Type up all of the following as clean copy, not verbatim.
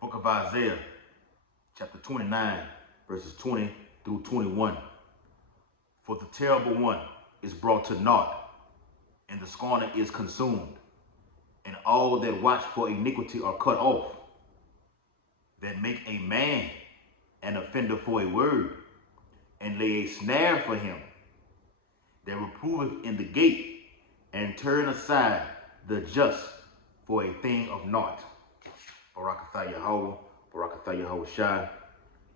book of Isaiah, chapter 29, verses 20 through 21. For the terrible one is brought to naught, and the scorner is consumed, and all that watch for iniquity are cut off, that make a man an offender for a word, and lay a snare for him, that reproveth in the gate, and turn aside the just for a thing of naught. Barakatha Yahweh, Barakatha Yahweh Shai,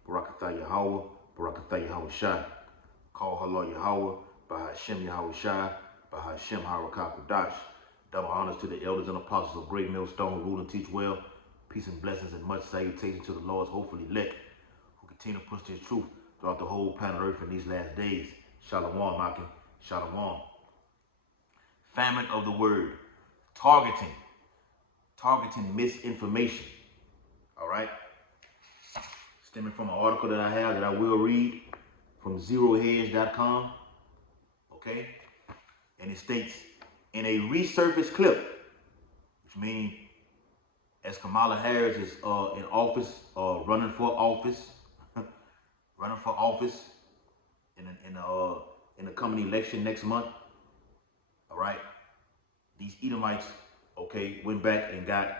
Barakatha Yahweh, Barakatha Yahweh Shai. Call Halal Yahweh, Bahashem Yahweh Shai, Bahashem Harakah Kodash. Double honors to the elders and apostles of Great Millstone who rule and teach well. Peace and blessings and much salutation to the Lord's hopefully elect, who continue to push His truth throughout the whole planet Earth in these last days. Shalom, Makin. Shalom. Famine of the word. Targeting misinformation. All right? Stemming from an article that I have that I will read from zeroheads.com. Okay? And it states, in a resurfaced clip, which means as Kamala Harris is in office, running for office in the coming election next month. All right, these Edomites, okay, went back and got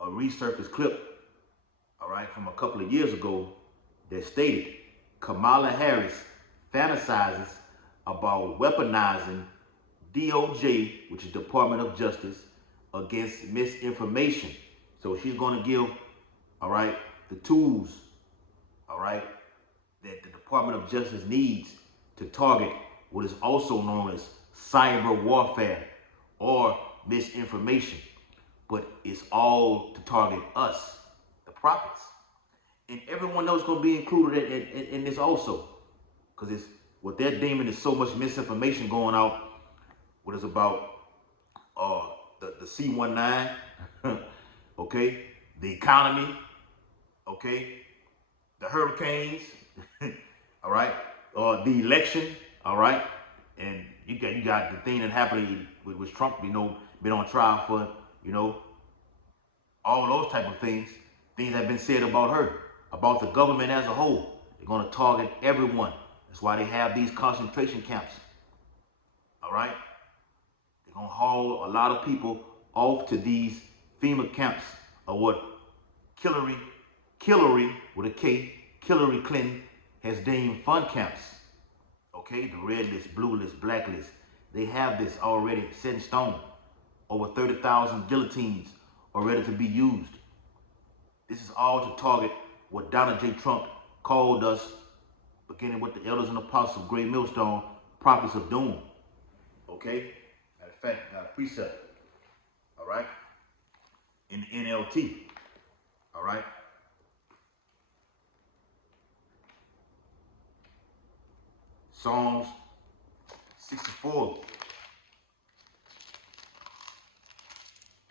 a resurfaced clip, all right, from a couple of years ago that stated Kamala Harris fantasizes about weaponizing DOJ, which is Department of Justice, against misinformation. So she's going to give, all right, the tools, all right, that the Department of Justice needs to target what is also known as cyber warfare or misinformation. But it's all to target us, the prophets. And everyone else going to be included in this also. Because it's what they're deeming is so much misinformation going out. What is about the C-19, okay, the economy, okay, the hurricanes, all right, the election, all right, and you got the thing that happened with Trump, you know, been on trial for, you know, all those type of things have been said about her, about the government as a whole. They're going to target everyone. That's why they have these concentration camps, all right. They're going to haul a lot of people off to these FEMA camps, or what Hillary with a K, Hillary Clinton has deemed fun camps. Okay, the red list, blue list, black list. They have this already set in stone. Over 30,000 guillotines are ready to be used. This is all to target what Donald J. Trump called us, beginning with the elders and apostles of Great Millstone, prophets of doom. Okay? Matter of fact, got a precept. All right? In the NLT. All right? Psalms 64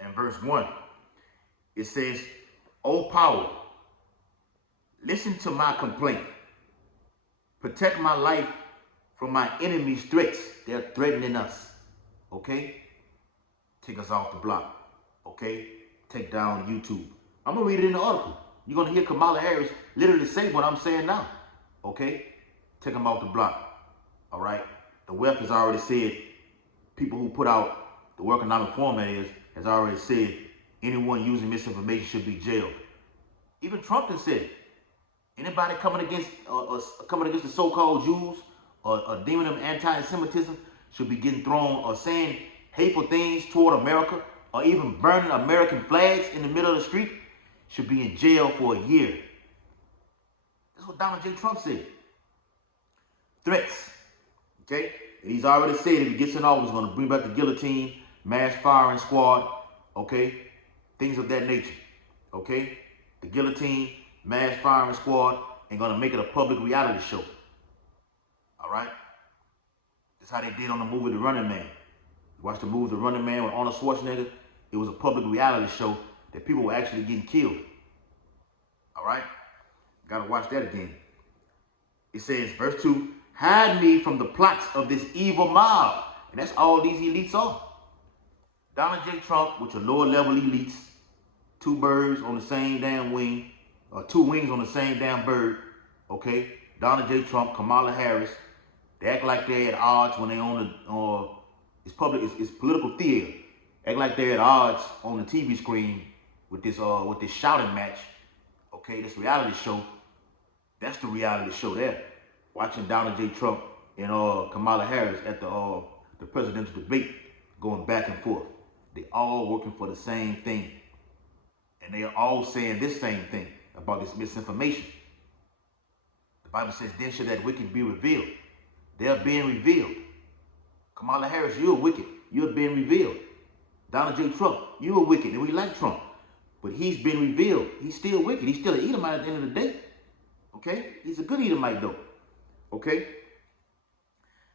and verse 1. It says, O power, listen to my complaint. Protect my life from my enemies' threats. They're threatening us. Okay? Take us off the block. Okay? Take down YouTube. I'm going to read it in the article. You're going to hear Kamala Harris literally say what I'm saying now. Okay? Take them off the block. All right? The WEF has already said, people who put out the World Economic Forum, that is, has already said anyone using misinformation should be jailed. Even Trump has said, anybody coming against the so-called Jews or deeming them anti-Semitism should be getting thrown, or saying hateful things toward America, or even burning American flags in the middle of the street, should be in jail for a year. That's what Donald J. Trump said. Threats. Okay? And he's already said if he gets in office, he's going to bring back the guillotine, mass firing squad, okay? Things of that nature. Okay? The guillotine, mass firing squad, and going to make it a public reality show. All right? That's how they did on the movie The Running Man. You watch the movie The Running Man with Arnold Schwarzenegger. It was a public reality show that people were actually getting killed. All right? Got to watch that again. It says, verse 2, hide me from the plots of this evil mob. And that's all these elites are. Donald J. Trump with your lower level elites, two birds on the same damn wing, or two wings on the same damn bird, okay? Donald J. Trump, Kamala Harris, they act like they're at odds when they on the, it's political theater. Act like they're at odds on the TV screen with this shouting match, okay? This reality show. That's the reality show there. Watching Donald J. Trump and Kamala Harris at the presidential debate going back and forth. They all working for the same thing. And they are all saying this same thing about this misinformation. The Bible says, then shall that wicked be revealed. They're being revealed. Kamala Harris, you're wicked. You're being revealed. Donald J. Trump, you're wicked. And we like Trump. But he's been revealed. He's still wicked. He's still an Edomite at the end of the day. Okay? He's a good Edomite though. Okay?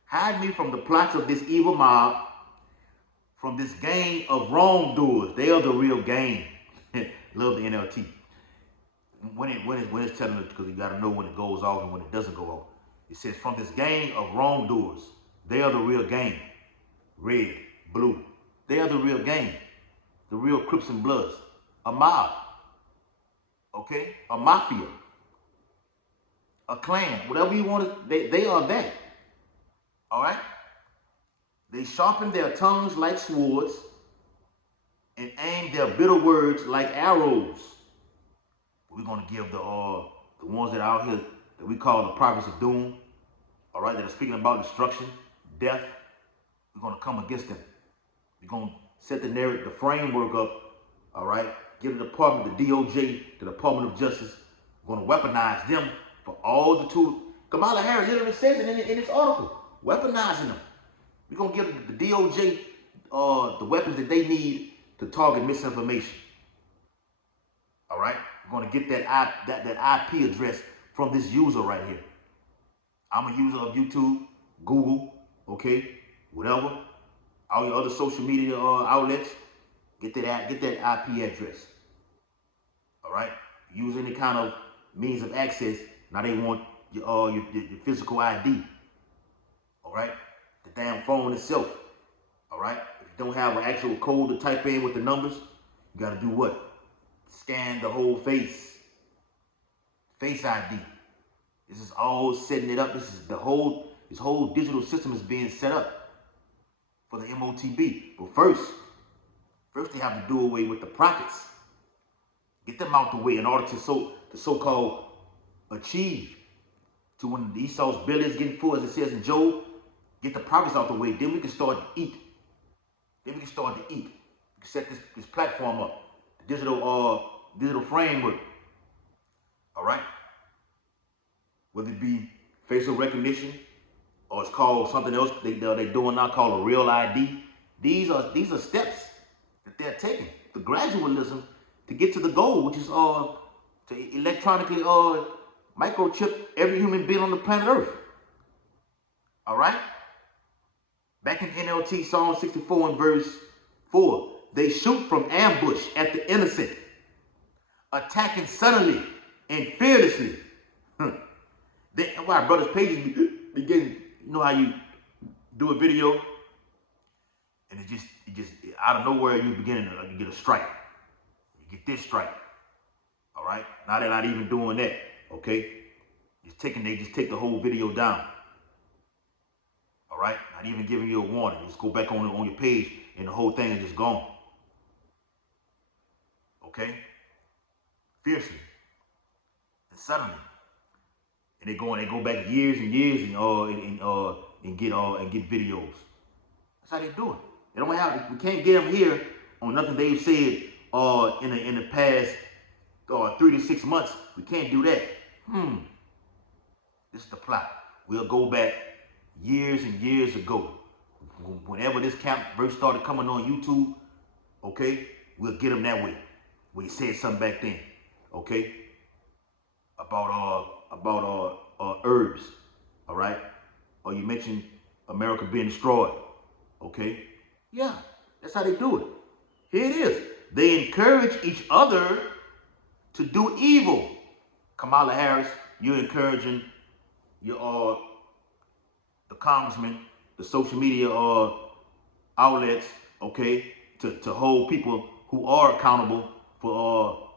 Hide me from the plots of this evil mob, from this gang of wrongdoers. They are the real gang. Love the NLT. When it's telling it, because you got to know when it goes off and when it doesn't go off. It says, from this gang of wrongdoers, they are the real gang. Red, blue. They are the real gang. The real Crips and Bloods. A mob. Okay? A mafia. A clan. Whatever you want to, they are that. All right? They sharpen their tongues like swords and aim their bitter words like arrows. We're going to give the ones that are out here that we call the prophets of doom, all right, that are speaking about destruction, death. We're going to come against them. We're going to set the narrative, the framework up, all right, give the department, the DOJ, the Department of Justice. We're going to weaponize them for all the tools. Kamala Harris literally says it in this article, weaponizing them. We're going to give the DOJ the weapons that they need to target misinformation. All right? We're going to get that IP address from this user right here. I'm a user of YouTube, Google, okay, whatever. All your other social media outlets, get that IP address. All right? Use any kind of means of access. Now they want your physical ID. All right? The damn phone itself. All right? If you don't have an actual code to type in with the numbers, you got to do what? Scan the whole face. Face ID. This is all setting it up. This whole digital system is being set up for the MOTB. But first they have to do away with the prophets. Get them out the way in order to so-called achieve. To when Esau's belly is getting full, as it says in Job, get the prophets out the way. Then we can start to eat. We can set this platform up. The digital framework. All right? Whether it be facial recognition or it's called something else they're doing now called a real ID. These are steps that they're taking. The gradualism to get to the goal, which is to electronically microchip every human being on the planet Earth. All right? Back in NLT Psalm 64 and verse 4, they shoot from ambush at the innocent, attacking suddenly and fearlessly. That's why brothers' pages begin. You know how you do a video and it just out of nowhere you get a strike. You get this strike. All right. Now they're not even doing that. Okay. They just take the whole video down. All right. Not even giving you a warning. Just go back on your page and the whole thing is just gone. Okay. Fiercely and suddenly. And they go back years and years and get videos. That's how they do it. They don't have. We can't get them here on nothing they've said in the past 3 to 6 months. We can't do that. This is the plot. We'll go back years and years ago. Whenever this camp first started coming on YouTube, okay, we'll get them that way. We said something back then, okay, about herbs, all right? Or you mentioned America being destroyed, okay? Yeah, that's how they do it. Here it is. They encourage each other to do evil. Kamala Harris, you're encouraging your the congressman, the social media outlets, okay, to hold people who are accountable for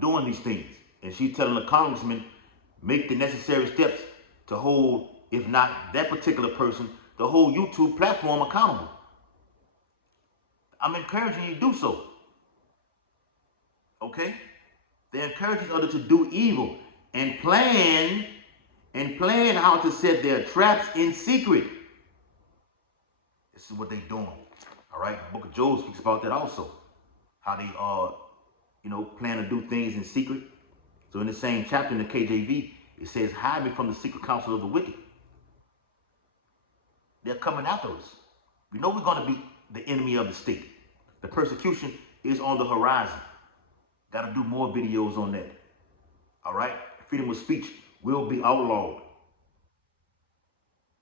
doing these things. And she's telling the congressman, make the necessary steps to hold, if not that particular person, the whole YouTube platform accountable. I'm encouraging you to do so. Okay? They're encouraging others to do evil and plan how to set their traps in secret. This is what they're doing. All right? The book of Job speaks about that also. How they plan to do things in secret. So in the same chapter in the KJV, it says, hide me from the secret counsel of the wicked. They're coming after us. We know we're going to be the enemy of the state. The persecution is on the horizon. Got to do more videos on that. All right? Freedom of speech will be outlawed.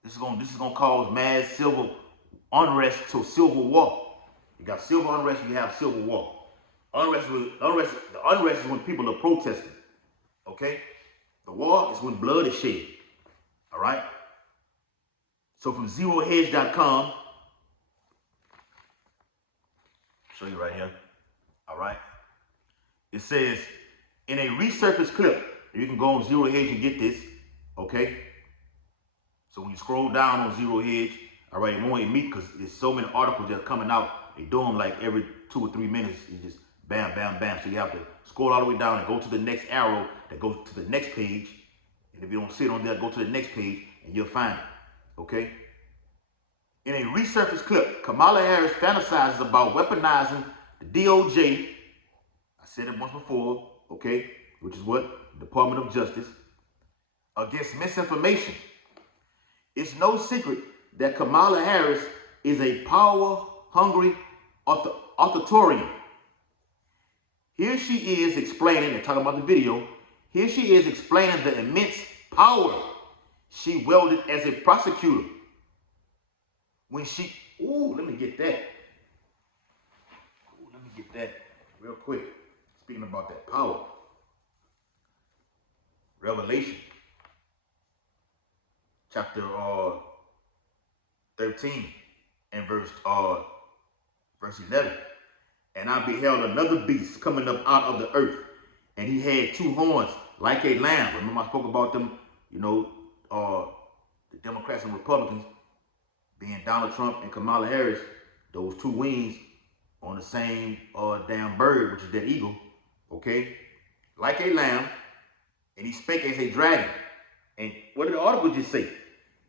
This is going to cause mass civil unrest to civil war. You got civil unrest, you have civil war. The unrest is when people are protesting. Okay? The war is when blood is shed. All right? So from zerohedge.com, show you right here. All right? It says, in a resurfaced clip, you can go on Zero Hedge and get this. Okay? So when you scroll down on Zero Hedge, all right, it won't meet because there's so many articles that are coming out. They do them like every 2 or 3 minutes. You just bam, bam, bam. So you have to scroll all the way down and go to the next arrow that goes to the next page. And if you don't see it on there, go to the next page and you'll find it. Okay? In a resurfaced clip, Kamala Harris fantasizes about weaponizing the DOJ. I said it once before, okay? Which is what? Department of Justice. Against misinformation. It's no secret that Kamala Harris is a power-hungry authoritarian. Here she is explaining, and talking about the video, here she is explaining the immense power she wielded as a prosecutor. When she, let me get that. Let me get that real quick. Speaking about that power. Revelation. Chapter 13 and verse 11. And I beheld another beast coming up out of the earth, and he had 2 horns like a lamb. Remember I spoke about them, the Democrats and Republicans, being Donald Trump and Kamala Harris, those 2 wings on the same damn bird, which is that eagle, okay? Like a lamb, and he spake as a dragon. And what did the article just say?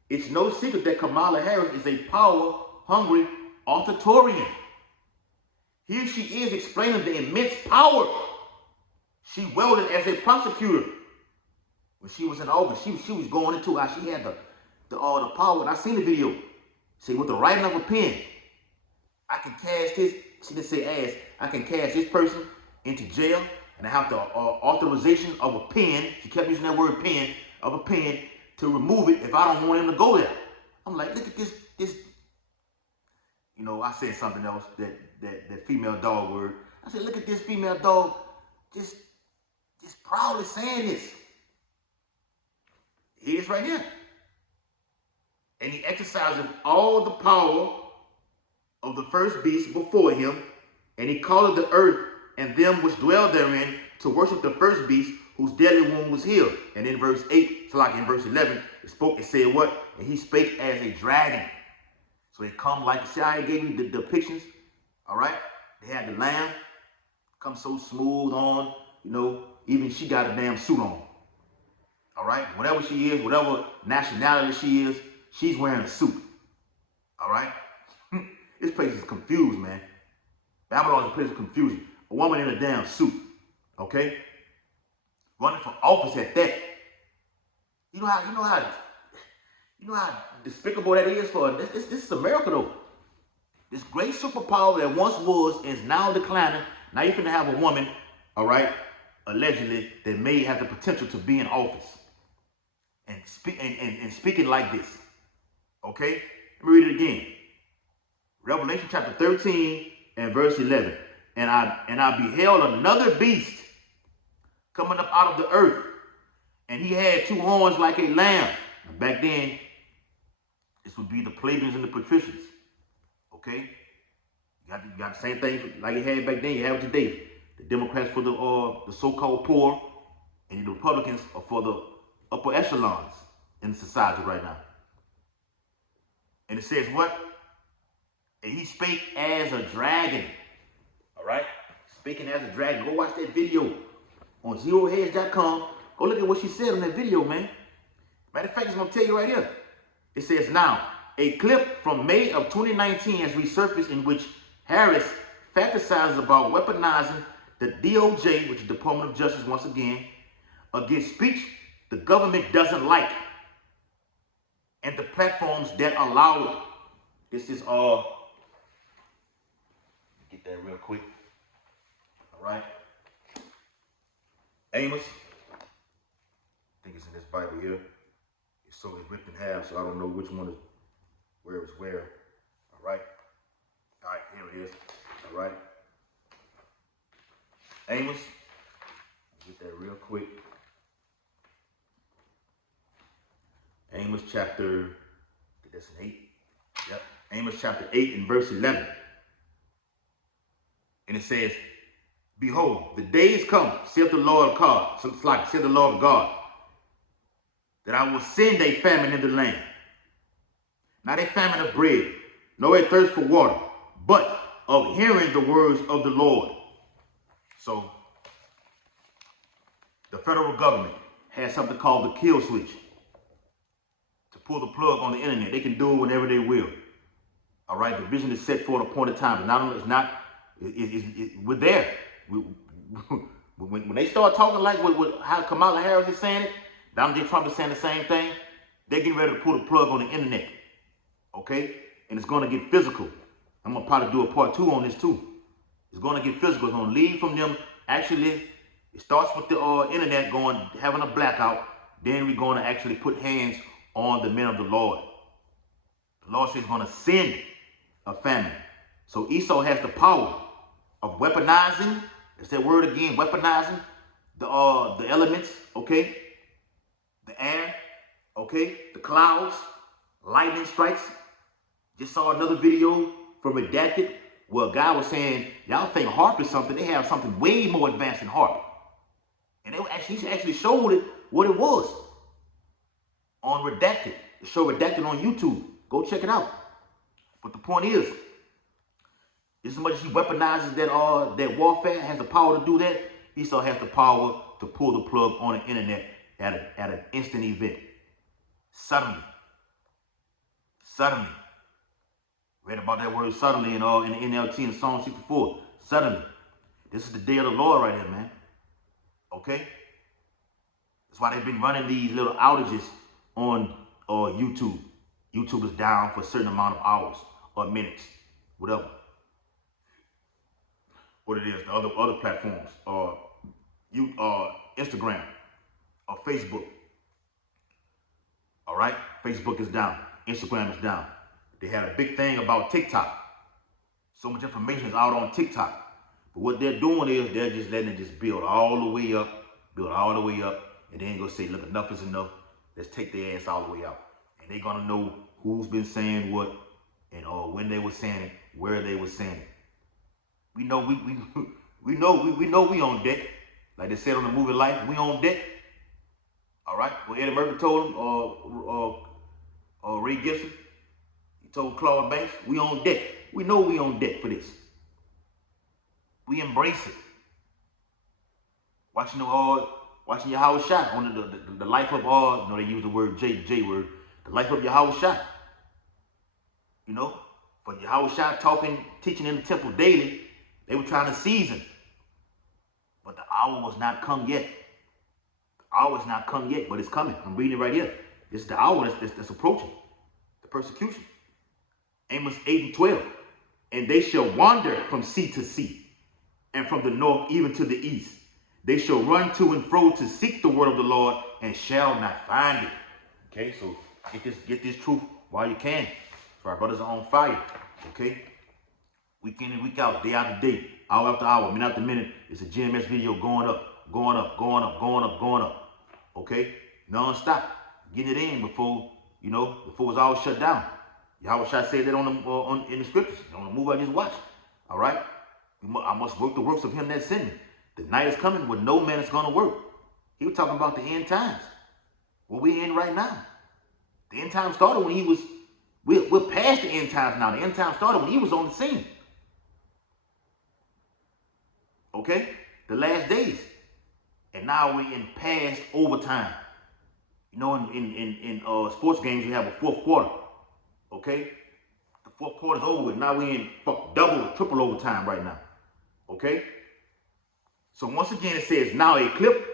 It's no secret that Kamala Harris is a power-hungry authoritarian. Here she is explaining the immense power she wielded as a prosecutor. When she was in office, she was going into how she had the power. And I seen the video. See, with the writing of a pen, I can cast this, she didn't say ass, I can cast this person into jail, and I have the authorization of a pen, she kept using that word pen, of a pen, to remove it if I don't want him to go there. I'm like, look at this, I said something else, that female dog word. I said, look at this female dog, just proudly saying this. He is right here. And he exercises all the power of the first beast before him, and he called the earth and them which dwell therein to worship the first beast whose deadly wound was healed. And in verse 8, it's like in verse 11, it said what? And he spake as a dragon. So they come like, see how I gave you the depictions? All right? They had the lamb, come so smooth on, even she got a damn suit on. All right? Whatever she is, whatever nationality she is, she's wearing a suit. All right? This place is confused, man. Babylon is a place of confusion. A woman in a damn suit. Okay? Running for office at that. You know how despicable that is for this is America though. This great superpower that once was is now declining. Now you're finna have a woman, all right, allegedly, that may have the potential to be in office. And speaking like this. Okay? Let me read it again. Revelation chapter 13 and verse 11. And I beheld another beast coming up out of the earth, and he had 2 horns like a lamb. And back then, this would be the plebeians and the patricians. Okay? You got the same thing like you had back then, you have it today. The Democrats for the so-called poor, and the Republicans are for the upper echelons in society right now. And it says what? And he spake as a dragon. All right? Speaking as a dragon. Go watch that video on zeroheads.com. Go look at what she said on that video, man. Matter of fact, it's going to tell you right here. It says, now, a clip from May of 2019 has resurfaced in which Harris fantasizes about weaponizing the DOJ, which is Department of Justice once again, against speech the government doesn't like and the platforms that allow it. This is get that real quick. All right. Amos. I think it's in this Bible here. It's ripped in half, so I don't know which one is where it's where. All right. All right, here it is. All right. Amos. Get that real quick. Amos chapter, I think that's an 8. Yep. Amos chapter 8 and verse 11. And it says, behold, the days come, saith the Lord God, saith the Lord God, that I will send a famine in the land. Not a famine of bread, nor a thirst for water, but of hearing the words of the Lord. So, the federal government has something called the kill switch. To pull the plug on the internet. They can do it whenever they will. All right, the vision is set for an appointed time. We're there. When they start talking like how Kamala Harris is saying it, Donald J. Trump is saying the same thing, they're getting ready to pull the plug on the internet. Okay? And it's going to get physical. I'm going to probably do a part 2 on this too. It's going to get physical. It's going to lead from them. Actually, it starts with the internet having a blackout. Then we're going to actually put hands on the men of the Lord. The Lord says he's going to send a famine. So Esau has the power of weaponizing. That's that word again, weaponizing the elements, okay? The air, okay? The clouds, lightning strikes. Just saw another video from Redacted where a guy was saying, y'all think HARP is something. They have something way more advanced than HARP. And he actually showed it what it was on Redacted. The show Redacted on YouTube. Go check it out. But the point is, as much as he weaponizes that warfare, has the power to do that, he still has the power to pull the plug on the internet at an instant event. Suddenly. Suddenly. Read about that word suddenly in the NLT in Psalm 64. Suddenly. This is the day of the Lord right here, man. Okay? That's why they've been running these little outages on YouTube. YouTube is down for a certain amount of hours or minutes, whatever. What it is, the other platforms, Instagram or Facebook. All right, Facebook is down, Instagram is down. They had a big thing about TikTok. So much information is out on TikTok. But what they're doing is they're just letting it just build all the way up, and then go say, look, enough is enough. Let's take their ass all the way out. And they're gonna know who's been saying what, and when they were saying it, where they were saying it. We know we know we on deck. Like they said on the movie Life, we on deck. All right. When Eddie Murphy told him, Ray Gibson, he told Claude Banks, we on deck. We know we on deck for this. We embrace it. Watching your house shot on the life of they use the word J word, the life of your house shot. You know, for your house shot teaching in the temple daily, they were trying to seize him. But the hour was not come yet. The hour is not come yet, but it's coming. I'm reading it right here. This is the hour that's approaching. The persecution. Amos 8 and 12. And they shall wander from sea to sea, and from the north even to the east. They shall run to and fro to seek the word of the Lord, and shall not find it. Okay, so get this truth while you can. So our brothers are on fire. Okay? Week in and week out, day after day, hour after hour, minute after minute, it's a GMS video going up. Okay? Non-stop. Getting it in before it's all shut down. Yahweh Shai said that in the scriptures. On the movie I just watched. All right? I must work the works of him that sent me. The night is coming when no man is going to work. He was talking about the end times. What we're in right now. The end times started when he was, we're past the end times now. The end times started when he was on the scene. Okay? The last days. And now we're in past overtime. You know, in sports games, you have a fourth quarter. Okay? The fourth quarter's over with. Now we're in double, triple overtime right now. Okay? So once again, it says, now a clip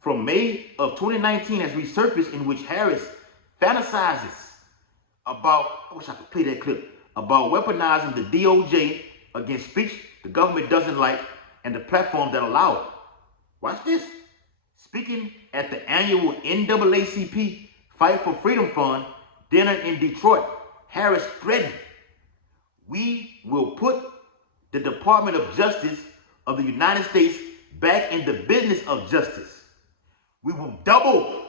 from May of 2019 has resurfaced in which Harris fantasizes about, I wish I could play that clip, about weaponizing the DOJ against speech the government doesn't like and the platforms that allow it. Watch this. Speaking at the annual NAACP Fight for Freedom Fund dinner in Detroit, Harris threatened, we will put the Department of Justice of the United States back in the business of justice. We will double,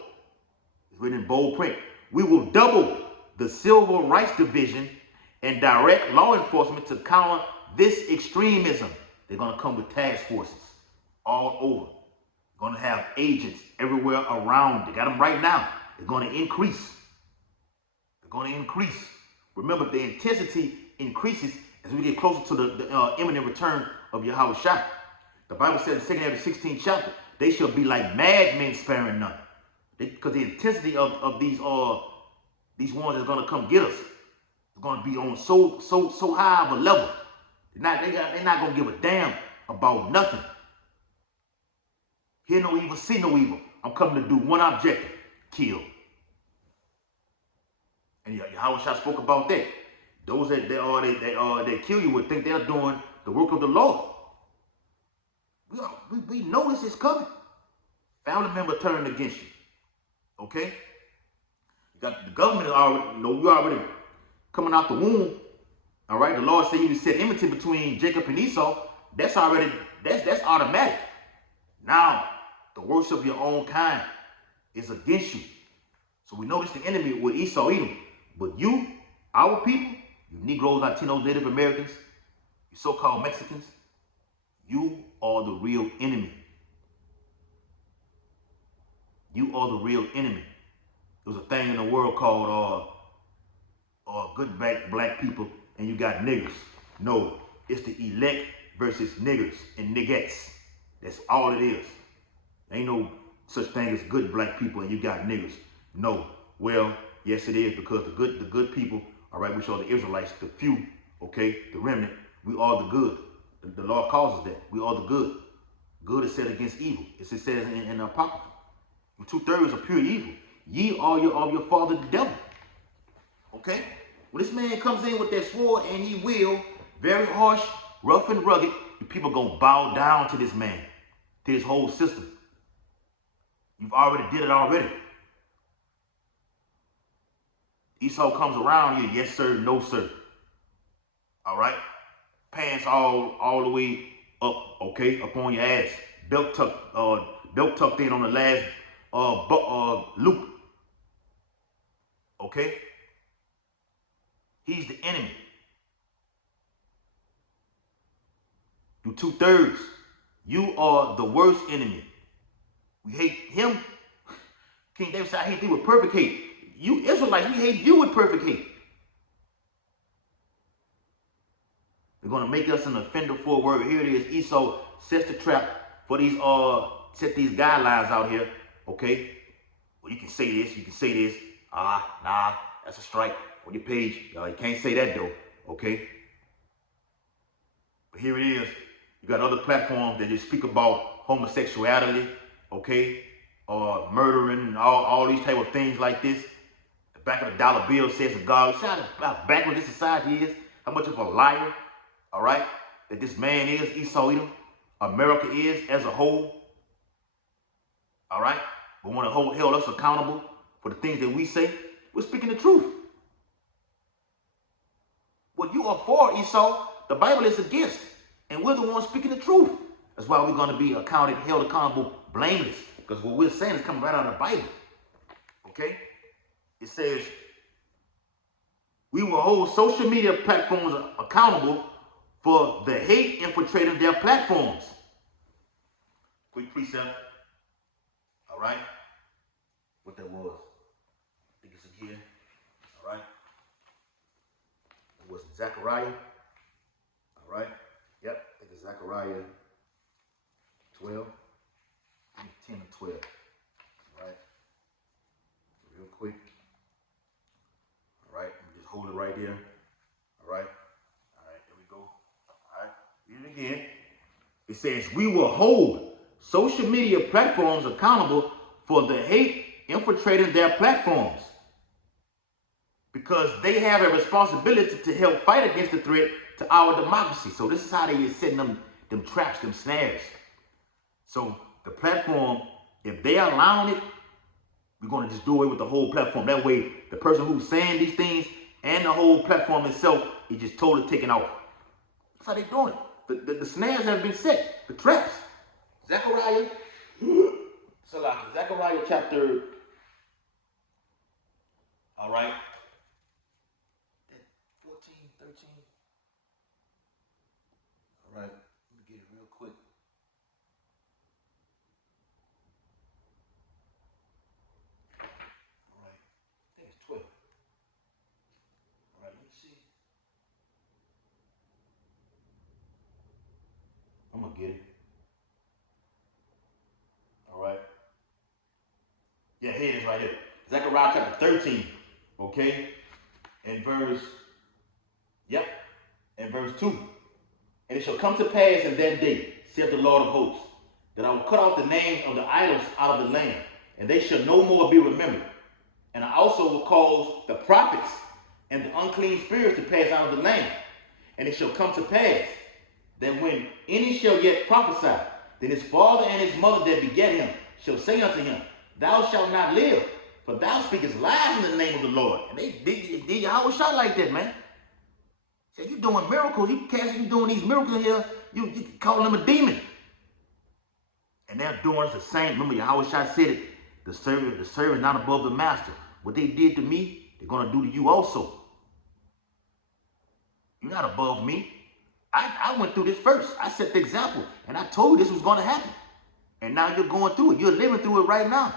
it's written in bold print, we will double the Civil Rights Division and direct law enforcement to counter this extremism. They're going to come with task forces all over. Going to have agents everywhere around. They got them right now. They're going to increase. They're going to increase. Remember, the intensity increases as we get closer to the imminent return of Yahweh Shai. The Bible says in the second half of the 16th chapter, they shall be like madmen sparing none. Because the intensity of these ones that's going to come get us is going to be on so high of a level. They're not going to give a damn about nothing. Hear no evil, see no evil. I'm coming to do one objective, kill. And Yahweh Shai spoke about that. Those that kill you would think they're doing the work of the Lord. We know this is coming. Family member turning against you. Okay? You got the government already, you already coming out the womb. All right? The Lord said you set enmity between Jacob and Esau. That's automatic. Now, the worst of your own kind is against you. So we notice the enemy with Esau, Edom. But you, our people, you Negroes, Latinos, Native Americans, you so-called Mexicans, you are the real enemy. You are the real enemy. There's a thing in the world called good black people, and you got niggers. No, it's the elect versus niggers and niggettes. That's all it is. Ain't no such thing as good black people and you got niggers. No. Well, yes it is, because the good people, all right, which are the Israelites, the few, okay, the remnant, we are the good. The Lord calls us that. We are the good. Good is set against evil. It says in the Apocrypha. 2/3 are pure evil. Ye are of your father the devil. Okay? When this man comes in with that sword, and he will, very harsh, rough and rugged, the people going to bow down to this man, to his whole system. You've already did it already. Esau comes around here, yes sir, no sir. All right? Pants all the way up, okay, up on your ass. Belt tucked in on the last loop. Okay? He's the enemy. You 2/3. You are the worst enemy. We hate him. King David said, I hate thee with perfect hate. You Israelites, we hate you with perfect hate. They're going to make us an offender for a word. Here it is. Esau sets the trap for these, set these guidelines out here. Okay? Well, you can say this, you can say this. Nah, that's a strike on your page. You can't say that though. Okay? But here it is. You got other platforms that just speak about homosexuality, okay? Murdering and all these type of things like this. The back of the dollar bill says to God, see how backward this society is, how much of a liar, all right, that this man is, Esau Edom, America is as a whole, all right? But want to hold us accountable for the things that we say. We're speaking the truth. What you are for, Esau, the Bible is against. And we're the ones speaking the truth. That's why we're going to be held accountable, blameless. Because what we're saying is coming right out of the Bible. Okay? It says, we will hold social media platforms accountable for the hate infiltrating their platforms. Quick precept. All right. What that was. I think it's again. All right. It was Zechariah. All right. Yep. I think it's Zechariah 12. 10 and 12. All right. Real quick. All right. Let me just hold it right there. All right. All right. There we go. All right. Read it again. It says, we will hold social media platforms accountable for the hate infiltrating their platforms because they have a responsibility to help fight against the threat to our democracy. So this is how they is setting them traps, them snares. So the platform, if they are allowing it, we're going to just do away with the whole platform. That way, the person who's saying these things and the whole platform itself is just totally taken off. That's how they're doing it. The snares have been set, the traps. Zechariah, Zechariah chapter, all right, 14, 13. All right, let me get it real quick. All right, I think it's 12. All right, let me see. I'm going to get it. All right. Yeah, here it is right here. Zechariah chapter 13, okay? And verse 2. And it shall come to pass in that day, saith the Lord of hosts, that I will cut off the names of the idols out of the land, and they shall no more be remembered. And I also will cause the prophets and the unclean spirits to pass out of the land. And it shall come to pass that when any shall yet prophesy, then his father and his mother that begat him shall say unto him, thou shalt not live, for thou speakest lies in the name of the Lord. And they Yahweh shot like that, man. Say, you doing miracles, you doing these miracles in here, you calling them a demon. And they're doing the same. Remember, Yahweh shot said it, the servant not above the master. What they did to me, they're going to do to you also. You're not above me. I went through this first. I set the example, and I told you this was going to happen. And now you're going through it. You're living through it right now.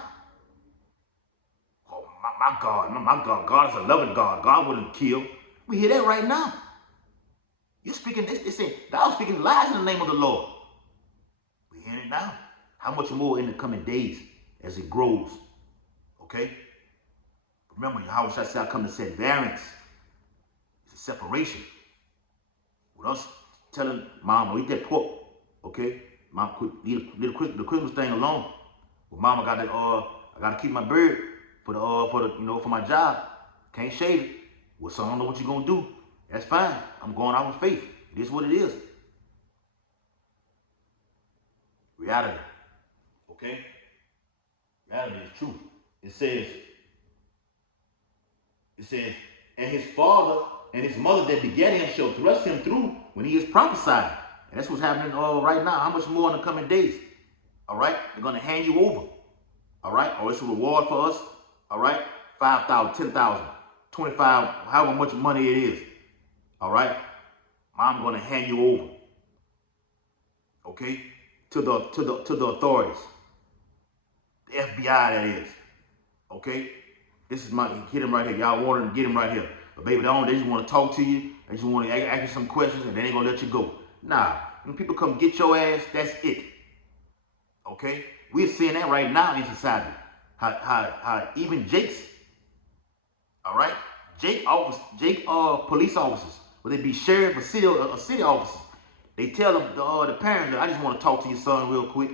Oh, my God. God is a loving God. God wouldn't kill. We hear that right now. You're speaking this. They say, thou speaking lies in the name of the Lord. We hear it now. How much more in the coming days as it grows? Okay? Remember, Yahweh said, I come to set variance. It's a separation. With us telling Mom, don't eat that pork. Okay? Mom, leave the Christmas thing alone. Well, Mama got that, I gotta keep my beard for my job. Can't shave it. Well, so I don't know what you're gonna do. That's fine. I'm going out with faith. It is what it is. Reality. Okay? Reality is true. It says, and his father and his mother that begat him shall thrust him through when he is prophesied. And that's what's happening right now. How much more in the coming days? All right? They're going to hand you over. All right? Or it's a reward for us. All right? 5,000, 10,000, 25, however much money it is. All right? I'm going to hand you over. Okay? To the authorities. The FBI, that is. Okay? This is get him right here. Y'all want him to get him right here. But baby, they just want to talk to you. They just want to ask you some questions, and they ain't going to let you go. Nah. When people come get your ass, that's it. Okay? We're seeing that right now in society. How even Jake's, all right? Jake police officers, whether they be sheriff or city officers, they tell them, the parents, I just want to talk to your son real quick.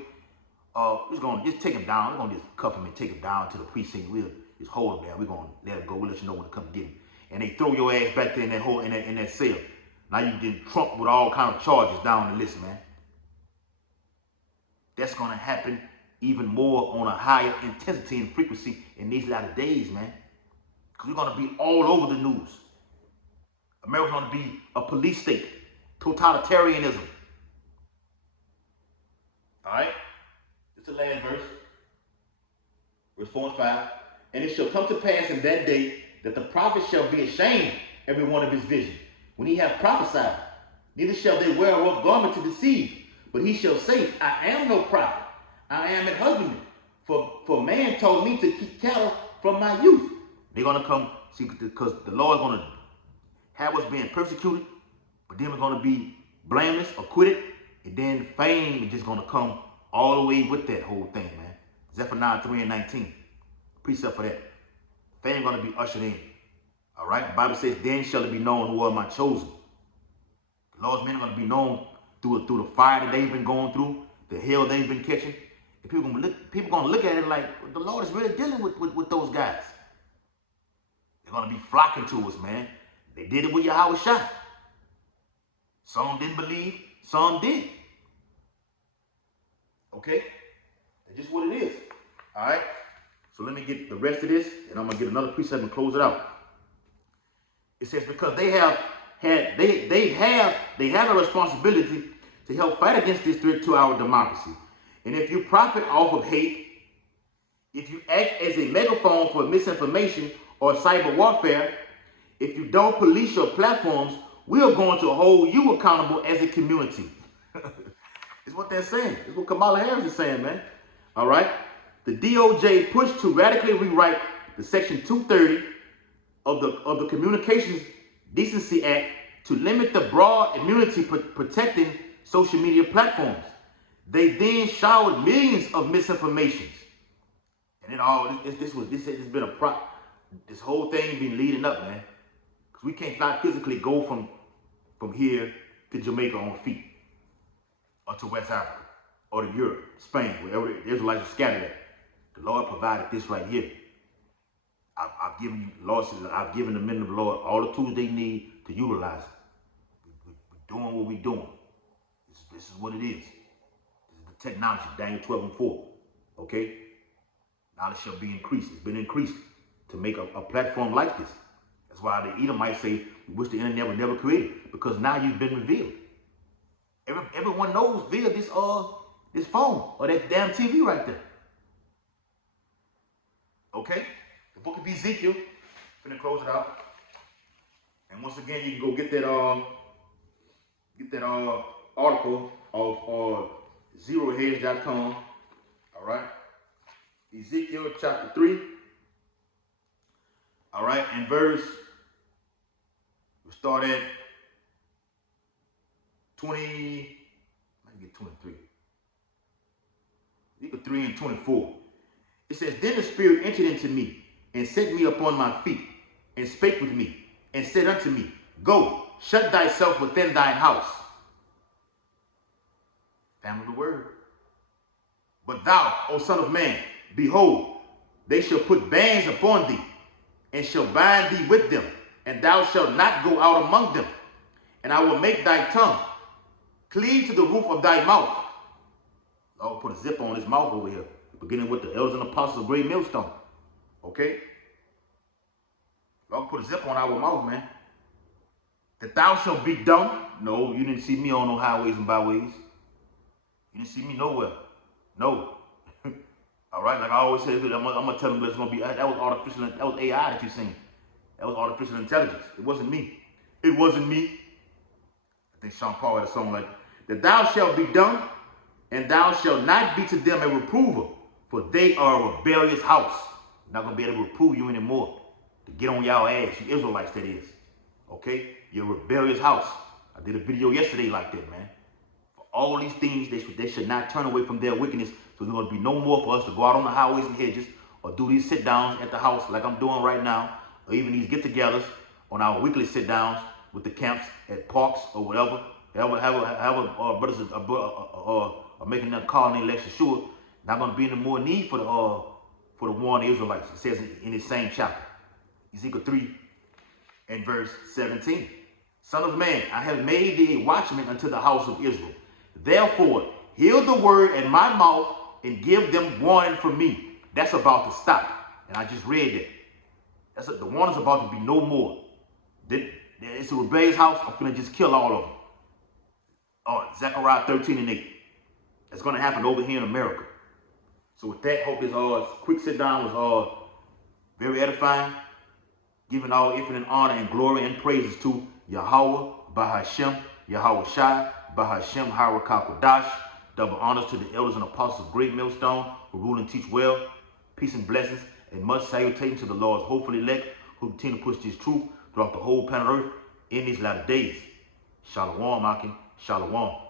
We're going to just take him down. We're going to just cuff him and take him down to the precinct. We'll just hold him there. We're going to let him go. We'll let you know when to come get him. And they throw your ass back there in that hole, in that cell. Now you get trumped with all kind of charges down the list, man. That's going to happen even more on a higher intensity and frequency in these latter days, man. Because we're going to be all over the news. America's going to be a police state. Totalitarianism. All right? It's the last verse. Verse 4 and 5. And it shall come to pass in that day that the prophet shall be ashamed every one of his visions, when he hath prophesied. Neither shall they wear a rough garment to deceive. But he shall say, I am no prophet. I am an husbandman. For man told me to keep cattle from my youth. They're going to come, see, because the Lord is going to have us being persecuted, but then we're going to be blameless, acquitted, and then fame is just going to come all the way with that whole thing, man. Zephaniah 3:19. Precept for that. Fame going to be ushered in. All right? The Bible says, then shall it be known who are my chosen. The Lord's men are going to be known through the fire that they've been going through, the hell they've been catching. And people going to look at it like, the Lord is really dealing with those guys. They're going to be flocking to us, man. They did it with Yahweh Shah. Some didn't believe, some did. Okay? That's just what it is. All right? So let me get the rest of this, and I'm going to get another precept and close it out. It says, because they have a responsibility to help fight against this threat to our democracy. And if you profit off of hate, if you act as a megaphone for misinformation or cyber warfare, if you don't police your platforms, we are going to hold you accountable as a community. It's what they're saying. It's what Kamala Harris is saying, man. All right? The DOJ pushed to radically rewrite the Section 230 of the Communications Decency Act to limit the broad immunity protecting social media platforms. They then showered millions of misinformations. And it all, this has been a this whole thing been leading up, man. Because we can't not physically go from here to Jamaica on feet, or to West Africa, or to Europe, Spain, wherever the Israelites are scattered at. The Lord provided this right here. I've given you, the Lord says, I've given the men of the Lord all the tools they need to utilize it. We're doing what we're doing. This is what it is. This is the technology, Daniel 12:4. Okay? Knowledge shall be increased. It's been increased to make a platform like this. That's why the Edomites say, we wish the internet was never created, because now you've been revealed. Everyone knows via this phone or that damn TV right there. Okay? The book of Ezekiel. Finna close it out. And once again, you can go get that article of zerohedge.com. All right? Ezekiel chapter 3. All right, and we start at 20, let me get 23. Ezekiel 3:24. It says, then the Spirit entered into me, and set me upon my feet, and spake with me, and said unto me, go, shut thyself within thine house. Family of the word. But thou, O son of man, behold, they shall put bands upon thee, and shall bind thee with them, and thou shalt not go out among them. And I will make thy tongue cleave to the roof of thy mouth. Lord, put a zip on his mouth over here, beginning with the elders and apostles of great millstone. Okay? Lord, put a zip on our mouth, man. That thou shalt be dumb. No, you didn't see me on no highways and byways. You didn't see me nowhere. No. All right, like I always say, I'm gonna tell them that it's gonna be, that was AI that you seen. That was artificial intelligence. It wasn't me. It wasn't me. I think Sean Paul had a song like, that thou shalt be dumb, and thou shalt not be to them a reprover, for they are a rebellious house. I'm not gonna be able to reprove you anymore. To get on y'all ass, you Israelites that is. Okay? You're a rebellious house. I did a video yesterday like that, man. For all these things, they should not turn away from their wickedness. So there's going to be no more for us to go out on the highways and hedges, or do these sit-downs at the house like I'm doing right now, or even these get-togethers on our weekly sit-downs with the camps at parks or whatever. Brothers are making that call in the election sure. Not going to be any more need for the war on the Israelites. It says in this same chapter, Ezekiel 3 and verse 17. Son of man, I have made thee a watchman unto the house of Israel. Therefore, hear the word in my mouth and give them warning from me. That's about to stop. And I just read that. The warning's about to be no more. It's a rebellious house. I'm going to just kill all of them. Zechariah 13:8. That's going to happen over here in America. So with that, hope this quick sit down was very edifying. Giving all infinite honor and glory and praises to Yahweh, Bahashem, Yahweh Shai, Bahashem Harakakodash. Double honors to the elders and apostles of Great Millstone who rule and teach well. Peace and blessings, and much salutation to the Lord's hopeful elect who continue to push this truth throughout the whole planet Earth in these latter days. Shalom, Akim. Shalom.